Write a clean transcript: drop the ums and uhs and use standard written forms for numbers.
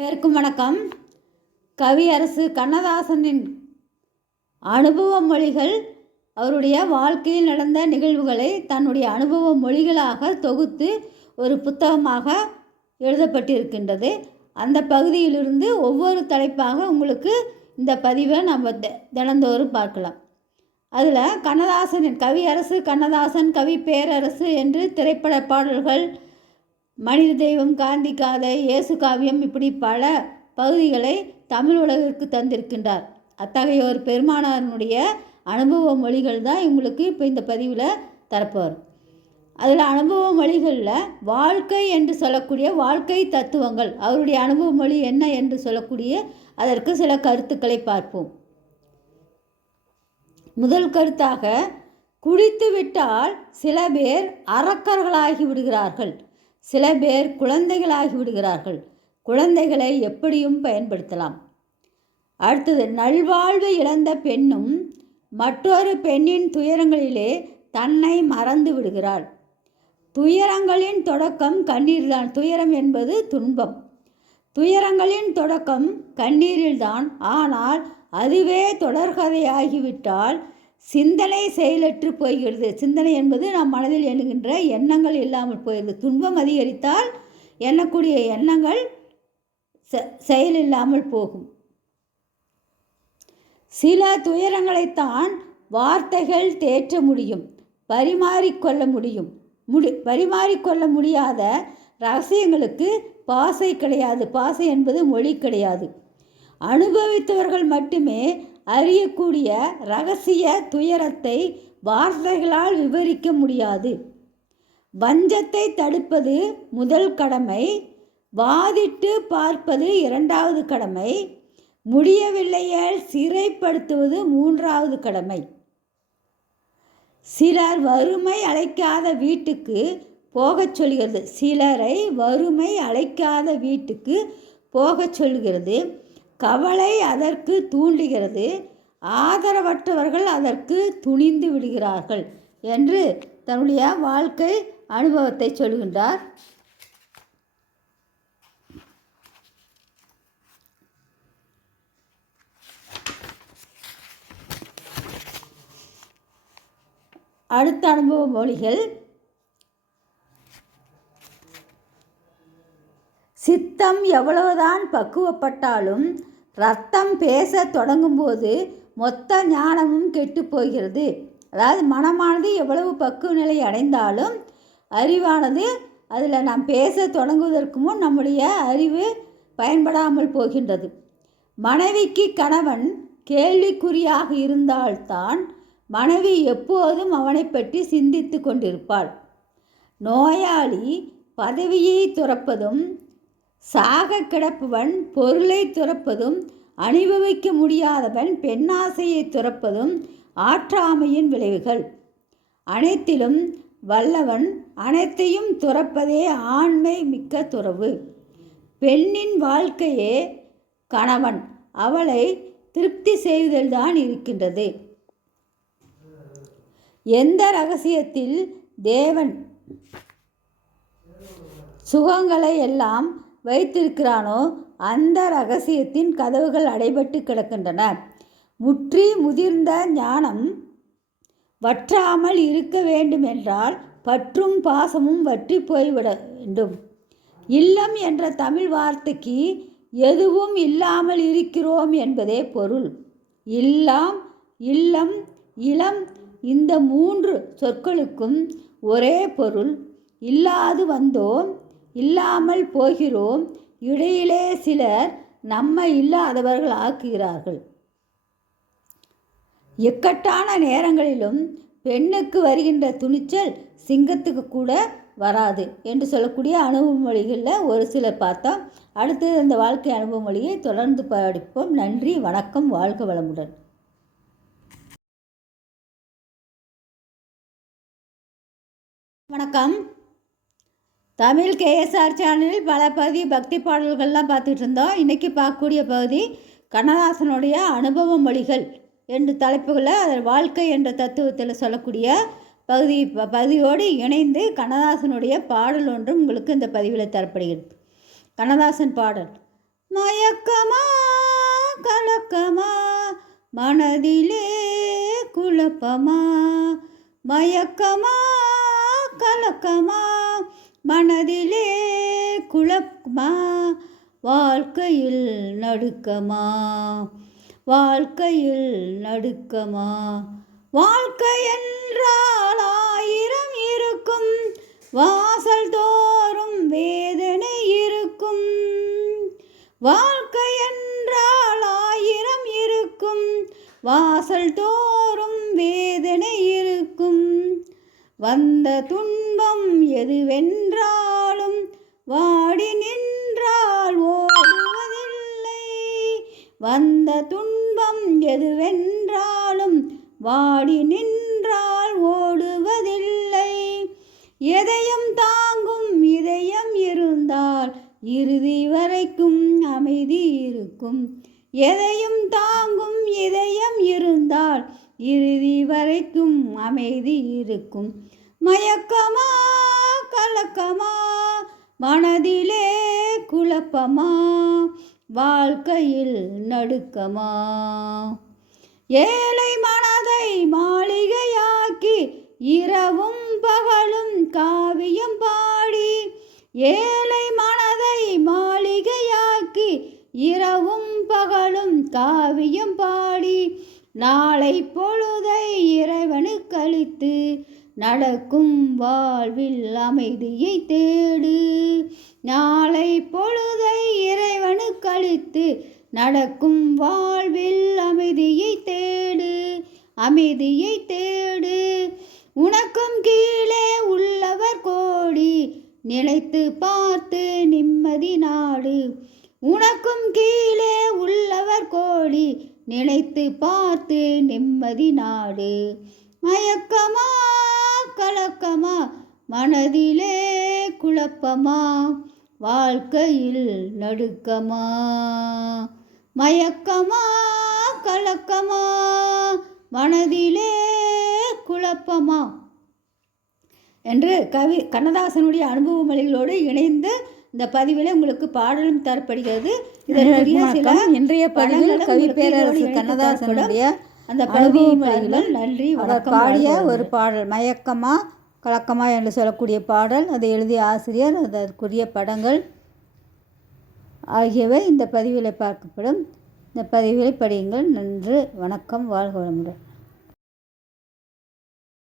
அனைவருக்கும் வணக்கம். கவியரசு கண்ணதாசனின் அனுபவ மொழிகள் அவருடைய வாழ்க்கையில் நடந்த நிகழ்வுகளை தன்னுடைய அனுபவ மொழிகளாக தொகுத்து ஒரு புத்தகமாக எழுதப்பட்டிருக்கின்றது. அந்த பகுதியிலிருந்து ஒவ்வொரு தலைப்பாக உங்களுக்கு இந்த பதிவை நம்ம தினந்தோறும் பார்க்கலாம். அதில் கண்ணதாசனின் கவியரசு கண்ணதாசன் கவி பேரரசு என்று திரைப்பட பாடல்கள், மனித தெய்வம், காந்தி காதை, இயேசு காவியம், இப்படி பல பகுதிகளை தமிழ் உலகிற்கு தந்திருக்கின்றார். அத்தகைய ஒரு பெருமானாரினுடைய அனுபவ மொழிகள் தான் இவங்களுக்கு இப்போ இந்த பதிவில் தரப்போம். அதில் அனுபவ மொழிகளில் வாழ்க்கை என்று சொல்லக்கூடிய வாழ்க்கை தத்துவங்கள், அவருடைய அனுபவ மொழி என்ன என்று சொல்லக்கூடிய அதற்கு சில கருத்துக்களை பார்ப்போம். முதல் கருத்தாக, குடித்து விட்டால் சில பேர் அரக்கர்களாகி விடுகிறார்கள், சில பேர் குழந்தைகளாகி விடுகிறார்கள். குழந்தைகளை எப்படியும் பயன்படுத்தலாம். அடுத்தது, நல்வாழ்வு இழந்த பெண்ணும் மற்றொரு பெண்ணின் துயரங்களிலே தன்னை மறந்து விடுகிறாள். துயரங்களின் தொடக்கம் கண்ணீர்தான். துயரம் என்பது துன்பம். துயரங்களின் தொடக்கம் கண்ணீரில்தான். ஆனால் அதுவே தொடர்கதையாகிவிட்டால் சிந்தனை செயலற்று போய்கிறது. சிந்தனை என்பது நம் மனதில் எண்ணுகின்ற எண்ணங்கள் இல்லாமல் போயிடுது. துன்பம் அதிகரித்தால் எண்ணக்கூடிய எண்ணங்கள் செயல் இல்லாமல் போகும். சில துயரங்களைத்தான் வார்த்தைகள் தேற்ற முடியும், பரிமாறிக்கொள்ள முடியாத ரகசியங்களுக்கு பாசை கிடையாது. பாசை என்பது மொழி கிடையாது. அனுபவித்தவர்கள் மட்டுமே அறியக்கூடிய இரகசிய துயரத்தை வார்த்தைகளால் விவரிக்க முடியாது. வஞ்சத்தை தடுப்பது முதல் கடமை, வாதிட்டு பார்ப்பது இரண்டாவது கடமை, முடியவில்லையால் சிறைப்படுத்துவது மூன்றாவது கடமை. சிலர் வறுமை அழைக்காத வீட்டுக்கு போகச் சொல்கிறது. சிலரை வறுமை அழைக்காத வீட்டுக்கு போகச் சொல்கிறது. கவலை அதற்கு தூண்டுகிறது. ஆதரவற்றவர்கள் அதற்கு துணிந்து விடுகிறார்கள் என்று தன்னுடைய வாழ்க்கை அனுபவத்தை சொல்கின்றார். அடுத்த அனுபவ மொழிகள், சித்தம் எவ்வளவுதான் பக்குவப்பட்டாலும் ரத்தம் பேச தொடங்கும்போது மொத்த ஞானமும் கெட்டு போகிறது. அதாவது மனமானது எவ்வளவு பக்குவ நிலை அடைந்தாலும் அறிவானது அதில் நாம் பேச தொடங்குவதற்கு முன் நம்முடைய அறிவு பயன்படாமல் போகின்றது. மனைவிக்கு கணவன் கேள்விக்குறியாக இருந்தால்தான் மனைவி எப்போதும் அவனை பற்றி சிந்தித்து கொண்டிருப்பாள். நோயாளி பதவியை துறப்பதும், சாக கிடப்பவன் பொருளை துறப்பதும், அனுபவிக்க முடியாதவன் பெண்ணாசையை துறப்பதும் ஆற்றாமையின் விளைவுகள். அனைத்திலும் வல்லவன் அனைத்தையும் துறப்பதே ஆண்மை மிக்க துறவு. பெண்ணின் வாழ்க்கையே கணவன், அவளை திருப்தி செய்வதில்தான் இருக்கின்றது. எந்த இரகசியத்தில் தேவன் சுகங்களை எல்லாம் வைத்திருக்கிறானோ அந்த இரகசியத்தின் கதவுகள் அடைபட்டு கிடக்கின்றன. முற்றி முதிர்ந்த ஞானம் வற்றாமல் இருக்க வேண்டும் என்றால் பற்றும் பாசமும் வற்றி போய்விட வேண்டும். இல்லம் என்ற தமிழ் வார்த்தைக்கு எதுவும் இல்லாமல் இருக்கிறோம் என்பதே பொருள். இல்லம், இல்லம், இளம், இந்த மூன்று சொற்களுக்கும் ஒரே பொருள். இல்லாது வந்தோம், இல்லாமல் போகிறோம், இடையிலே சிலர் நம்மை இல்லாதவர்கள் ஆக்குகிறார்கள். இக்கட்டான நேரங்களிலும் பெண்ணுக்கு வருகின்ற துணிச்சல் சிங்கத்துக்கு கூட வராது என்று சொல்லக்கூடிய அனுபவ மொழிகளில் ஒரு சிலர் பார்த்தோம். அடுத்தது இந்த வாழ்க்கை அனுபவ மொழியை தொடர்ந்து படிப்போம். நன்றி, வணக்கம், வாழ்க வளமுடன். வணக்கம். தமிழ் கேஎஸ்ஆர் சேனலில் பல பகுதி பக்தி பாடல்கள்லாம் பார்த்துட்டு இருந்தோம். இன்றைக்கி பார்க்கக்கூடிய பகுதி கண்ணதாசனுடைய அனுபவ மொழிகள் என்று தலைப்புகளை அதில் வாழ்க்கை என்ற தத்துவத்தில் சொல்லக்கூடிய பகுதியோடு இணைந்து கண்ணதாசனுடைய பாடல் ஒன்றும் உங்களுக்கு இந்த பதிவில் தரப்படுகிறது. கண்ணதாசன் பாடல், மயக்கமா கலக்கமா மனதிலே குழப்பமா, மயக்கமா கலக்கமா மனதிலே குழப்பமா, வாழ்க்கையில் நடுக்கமா, வாழ்க்கையில் நடுக்கமா. வாழ்க்கை என்றால் 1000 இருக்கும், வாசல் தோறும் வேதனை இருக்கும். வாழ்க்கை என்றால் 1000 இருக்கும், வாசல் தோறும் வேதனை இருக்கும். வந்த துன்பம் எதுவென்றாலும் வாடி நின்றால் ஓடுவதில்லை. வந்த துன்பம் எதுவென்றாலும் வாடி நின்றால் ஓடுவதில்லை. எதையும் தாங்கும் இதயம் இருந்தால் இறுதி வரைக்கும் அமைதி இருக்கும். எதையும் தாங்கும் இதயம் இருந்தால் இறுதி வரைக்கும் அமைதி இருக்கும். மயக்கமா கலக்கமா மனதிலே குழப்பமா, வாழ்க்கையில் நடுக்கமா. ஏழை மனதை மாளிகையாக்கி இரவும் பகலும் காவியம் பாடி, ஏழை மனதை மாளிகையாக்கி இரவும் பகலும் காவியம் பாடி, நாளை பொழுதை இறைவனுக்கு அளித்து நடக்கும் வாழ்வில் அமைதியை தேடு. நாளை பொழுதை இறைவனுக்கு அளித்து நடக்கும் வாழ்வில் அமைதியை தேடு, அமைதியை தேடு. உனக்கும் கீழே உள்ளவர் கோடி, நினைத்து பார்த்து நிம்மதி நாடு. உனக்கும் கீழே உள்ளவர் கோடி, நினைத்து பார்த்து நிம்மதி நாடு. மயக்கமா கலக்கமா மனதிலே குழப்பமா, வாழ்க்கையில் நடுக்கமா. மயக்கமா கலக்கமா மனதிலே குழப்பமா என்று கண்ணதாசனுடைய அனுபவ மொழிகளோடு இணைந்து இந்த பதிவில் உங்களுக்கு பாடலும் தரப்படுகிறது. இதற்குரிய சில இன்றைய பதிவில் கவி பேரரசு கண்ணதாசனுடைய அந்த அனுபவ மொழிகள். நன்றி. அவர் பாடிய ஒரு பாடல் மயக்கமா கலக்கமா என்று சொல்லக்கூடிய பாடல், அதை எழுதிய ஆசிரியர், அதற்குரிய படங்கள் ஆகியவை இந்த பதிவில் பார்க்கப்படும். இந்த பதிவில் படியுங்கள். நன்றி, வணக்கம், வாழ்க வளமுடன்.